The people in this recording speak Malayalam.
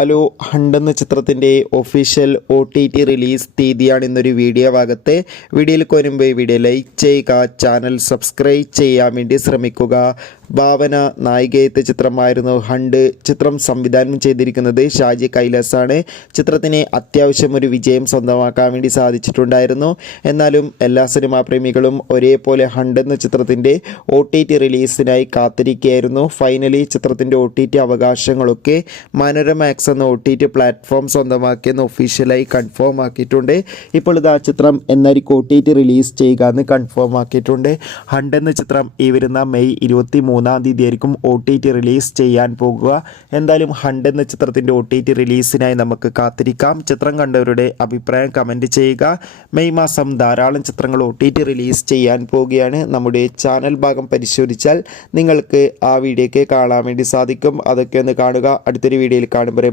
ഹലോ ഹണ്ട് എന്ന ചിത്രത്തിൻ്റെ ഒഫീഷ്യൽ OTT റിലീസ് തീയതിയാണ് ഇന്നൊരു വീഡിയോ ഭാഗത്ത്. വീഡിയോയിൽ വരുമ്പോൾ വീഡിയോ ലൈക്ക് ചെയ്യുക, ചാനൽ സബ്സ്ക്രൈബ് ചെയ്യാൻ വേണ്ടി ശ്രമിക്കുക. ഭാവന നായികയെത്ത ചിത്രമായിരുന്നു ഹണ്ട്. ചിത്രം സംവിധാനം ചെയ്തിരിക്കുന്നത് ഷാജി കൈലാസാണ്. ചിത്രത്തിന് അത്യാവശ്യം ഒരു വിജയം സ്വന്തമാക്കാൻ വേണ്ടി സാധിച്ചിട്ടുണ്ടായിരുന്നു. എന്നാലും എല്ലാ സിനിമാ പ്രേമികളും ഒരേപോലെ ഹണ്ട് എന്ന ചിത്രത്തിൻ്റെ OTT റിലീസിനായി കാത്തിരിക്കുകയായിരുന്നു. ഫൈനലി ചിത്രത്തിൻ്റെ OTT അവകാശങ്ങളൊക്കെ മനോരമ എന്ന OTT പ്ലാറ്റ്ഫോം സ്വന്തമാക്കിയെന്ന് ഒഫീഷ്യലായി കൺഫേം ആക്കിയിട്ടുണ്ട്. ഇപ്പോൾ ഇതാ ചിത്രം എന്നായിരിക്കും OTT റിലീസ് ചെയ്യുക എന്ന് കൺഫേം ആക്കിയിട്ടുണ്ട്. ഹണ്ട് എന്ന ചിത്രം ഈ വരുന്ന മെയ് 23 തീയതി ആയിരിക്കും OTT റിലീസ് ചെയ്യാൻ പോകുക. എന്തായാലും ഹണ്ട് എന്ന ചിത്രത്തിൻ്റെ OTT റിലീസിനായി നമുക്ക് കാത്തിരിക്കാം. ചിത്രം കണ്ടവരുടെ അഭിപ്രായം കമൻറ്റ് ചെയ്യുക. മെയ് മാസം ധാരാളം ചിത്രങ്ങൾ OTT റിലീസ് ചെയ്യാൻ പോവുകയാണ്. നമ്മുടെ ചാനൽ ഭാഗം പരിശോധിച്ചാൽ നിങ്ങൾക്ക് ആ വീഡിയോയ്ക്ക് കാണാൻ വേണ്ടി സാധിക്കും. അതൊക്കെ ഒന്ന് കാണുക. അടുത്തൊരു വീഡിയോയിൽ കാണുമ്പോൾ